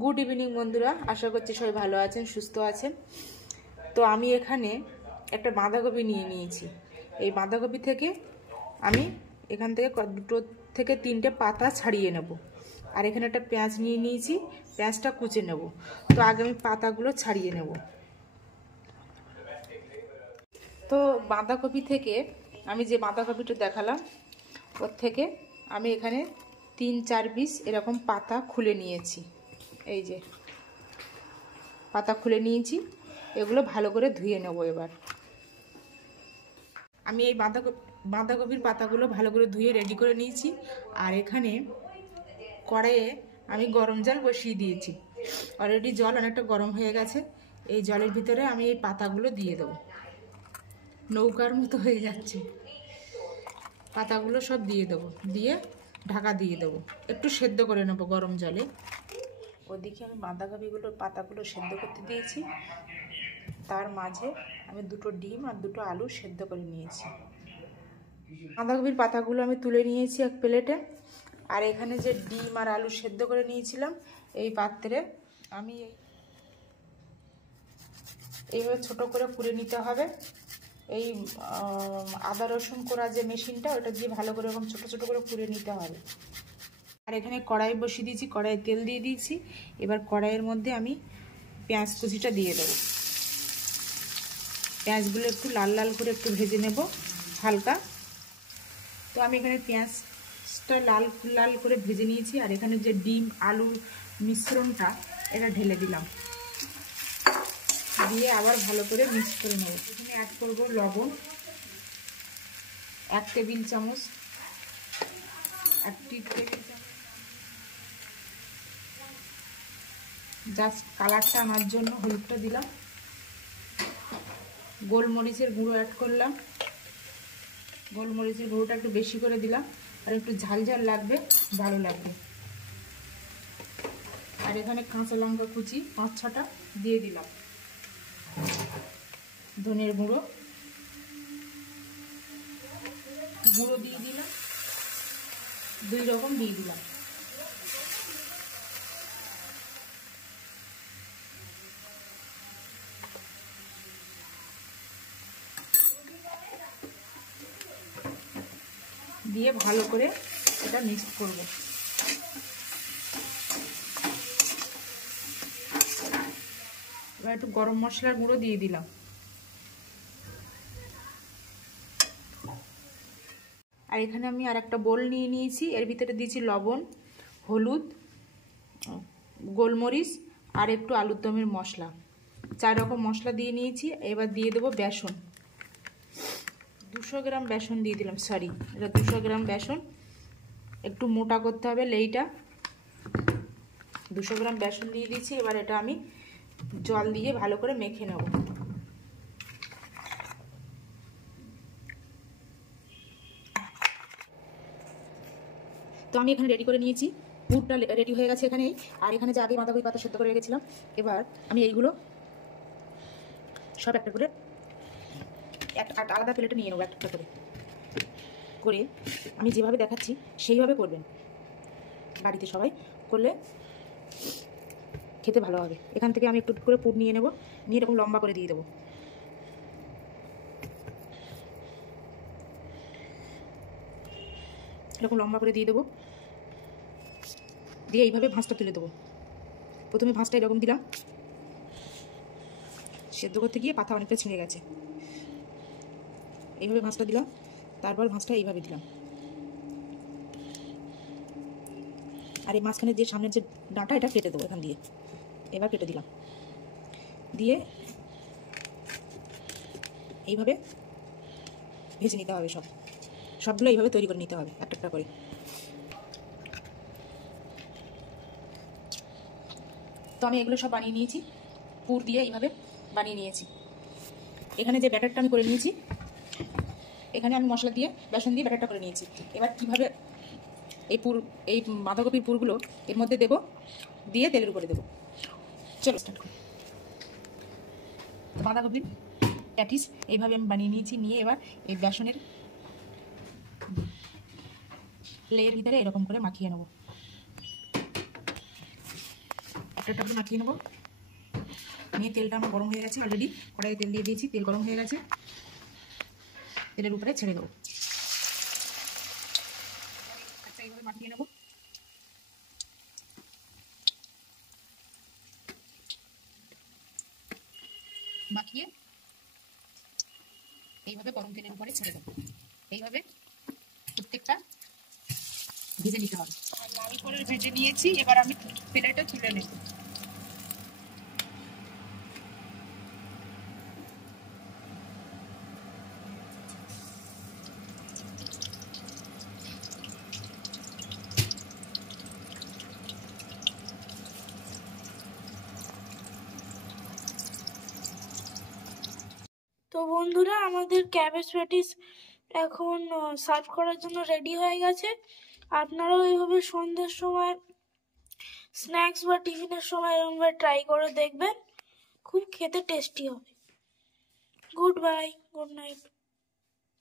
Good evening বন্ধুরা, আশা করছি সবাই ভালো আছেন, সুস্থ আছেন। তো আমি এখানে একটা বাঁধাকপি নিয়ে নিয়েছি। এই বাঁধাকপি থেকে আমি এখান থেকে দুটো থেকে তিনটে পাতা ছাড়িয়ে নেব। আর এখানে একটা পেঁয়াজ নিয়ে নিয়েছি, পেঁয়াজটা কুচে নেব। তো আগে আমি পাতাগুলো ছাড়িয়ে নেব। তো বাঁধাকপি থেকে আমি যে বাঁধাকপিটা দেখালাম ওর থেকে আমি এখানে 3-4 পিস এরকম পাতা খুলে নিয়েছি। এই যে পাতা খুলে নিয়েছি, এগুলো ভালো করে ধুয়ে নেব। এবার আমি এই বাঁধাকপির পাতাগুলো ভালো করে ধুয়ে রেডি করে নিয়েছি। আর এখানে কড়াইয়ে আমি গরম জল বসিয়ে দিয়েছি। অলরেডি জল অনেকটা গরম হয়ে গেছে। এই জলের ভিতরে আমি এই পাতাগুলো দিয়ে দেবো। নৌকার মতো হয়ে যাচ্ছে। পাতাগুলো সব দিয়ে দেবো, দিয়ে ঢাকা দিয়ে দেবো। একটু সেদ্ধ করে নেবো গরম জলে। ওদিকে আমি বাঁধাকপিগুলোর পাতাগুলো সেদ্ধ করতে দিয়েছি। তার মাঝে আমি দুটো ডিম আর দুটো আলু সেদ্ধ করে নিয়েছি। বাঁধাকপির পাতাগুলো আমি তুলে নিয়েছি এক প্লেটে। আর এখানে যে ডিম আর আলু সেদ্ধ করে নিয়েছিলাম এই পাত্রে আমি এইভাবে ছোট করে কুড়ে নিতে হবে। এই আদা রসুন করা যে মেশিনটা, ওটা দিয়ে ভালো করে এরকম ছোট ছোট করে কুড়ে নিতে হবে। আর এখানে কড়াই বসিয়ে দিয়েছি, কড়াইয়ে তেল দিয়ে দিয়েছি। এবার কড়াইয়ের মধ্যে আমি পেঁয়াজ কুচিটা দিয়ে দেবো। পেঁয়াজগুলো একটু লাল লাল করে একটু ভেজে নেব হালকা। তো আমি এখানে পেঁয়াজটা লাল লাল করে ভেজে নিয়েছি। আর এখানে যে ডিম আলুর মিশ্রণটা এটা ঢেলে দিলাম, দিয়ে আবার ভালো করে মিক্স করে নেব। এখানে অ্যাড করব লবণ 1 টেবিল চামচ, 1 টেবিল চামচ, জাস্ট কালারটা আনার জন্য হলুদটা দিলাম। গোলমরিচের গুঁড়ো অ্যাড করলাম। গোলমরিচের গুঁড়োটা একটু বেশি করে দিলাম, আর একটু ঝাল ঝাল লাগবে, ভালো লাগবে। আর এখানে কাঁচা লঙ্কা কুচি 5-6টা দিয়ে দিলাম। ধনের গুঁড়ো দিয়ে দিলাম, 2 রকম দিয়ে দিলাম। দিয়ে ভালো করে এটা মিক্স করব। এবার একটু গরম মশলার গুঁড়ো দিয়ে দিলাম। আর এখানে আমি আর একটা বোল নিয়ে নিয়েছি, এর ভিতরে দিয়েছি লবণ, হলুদ, গোলমরিচ আর একটু আলুর দমের মশলা। 4 রকম মশলা দিয়ে নিয়েছি। এবার দিয়ে দেবো বেসন। 200 গ্রাম বেসন দিয়ে দিলাম। সরি, এটা 200 গ্রাম বেসন। একটু মোটা করতে হবে লেইটা। 200 গ্রাম বেসন দিয়ে দিয়েছি। এবার এটা আমি জল দিয়ে ভালো করে মেখে নেব। তো আমি এখানে রেডি করে নিয়েছি, পুরটা রেডি হয়ে গেছে এখানেই। আর এখানে যে আগে বাঁধাকপি পাতা সেদ্ধ করে রেখেছিলাম, এবার আমি এইগুলো সব একটা করে আলাদা প্লেটে নিয়ে নেবো। একটা করে করে আমি যেভাবে দেখাচ্ছি সেইভাবে করবেন। বাড়িতে সবাই করলে খেতে ভালো হবে। এখান থেকে আমি একটু করে পুর নিয়ে নেব, নিয়ে এরকম লম্বা করে দিয়ে দেবো। এরকম লম্বা করে দিয়ে দেবো, দিয়ে এইভাবে ভাঁজটা তুলে দেবো। প্রথমে ভাঁজটা এরকম দিলাম, সেদ্ধ করতে গিয়ে পাতা অনেকটা ছিঁড়ে গেছে। এইভাবে ভাঁজটা দিলাম, তারপর ভাঁজটা এইভাবে দিলাম। আর এই মাঝখানে যে সামনের যে ডাঁটা, এটা কেটে দেবো এখান দিয়ে। এবার কেটে দিলাম, দিয়ে এইভাবে ভেজে নিতে হবে। সবগুলো এইভাবে তৈরি করে নিতে হবে একটা একটা করে। তো আমি এগুলো সব বানিয়ে নিয়েছি, পুর দিয়ে এইভাবে বানিয়ে নিয়েছি। এখানে যে ব্যাটারটা আমি করে নিয়েছি, এখানে আমি মশলা দিয়ে বেসন দিয়ে ব্যাটারটা করে নিয়েছি। এবার কিভাবে এই বাঁধাকপির পুরগুলো এর মধ্যে দেবো, দিয়ে তেলের উপরে দেবো। চলো স্টার্ট করি। বাঁধাকপির প্যাটিস এইভাবে আমি বানিয়ে নিয়েছি। নিয়ে এবার এই বেসনের লেয়ের ভিতরে এরকম করে মাখিয়ে নেব। একটা করে মাখিয়ে নেবো। নিয়ে তেলটা আমার গরম হয়ে গেছে অলরেডি, কড়াইয়ে তেল দিয়ে দিয়েছি, তেল গরম হয়ে গেছে, তেলের উপরে ছেড়ে দেবো। আচ্ছা, এইভাবে মাখিয়ে নেবো। মাখিয়ে এইভাবে গরম তেলের উপরে ছেড়ে দেবো। এইভাবে প্রত্যেকটা ভেজে নিতে হবে। লাল করে ভেজে নিয়েছি, এবার আমি প্লেটে তুলে নেব। তো বন্ধুরা, আমাদের ক্যাবেজ প্যাটিস এখন সার্ভ করার জন্য রেডি হয়ে গেছে। আপনারাও এইভাবে সন্ধ্যের সময় স্ন্যাক্স বা টিফিনের সময় এরকমভাবে ট্রাই করে দেখবেন, খুব খেতে টেস্টি হবে। Good bye, good night.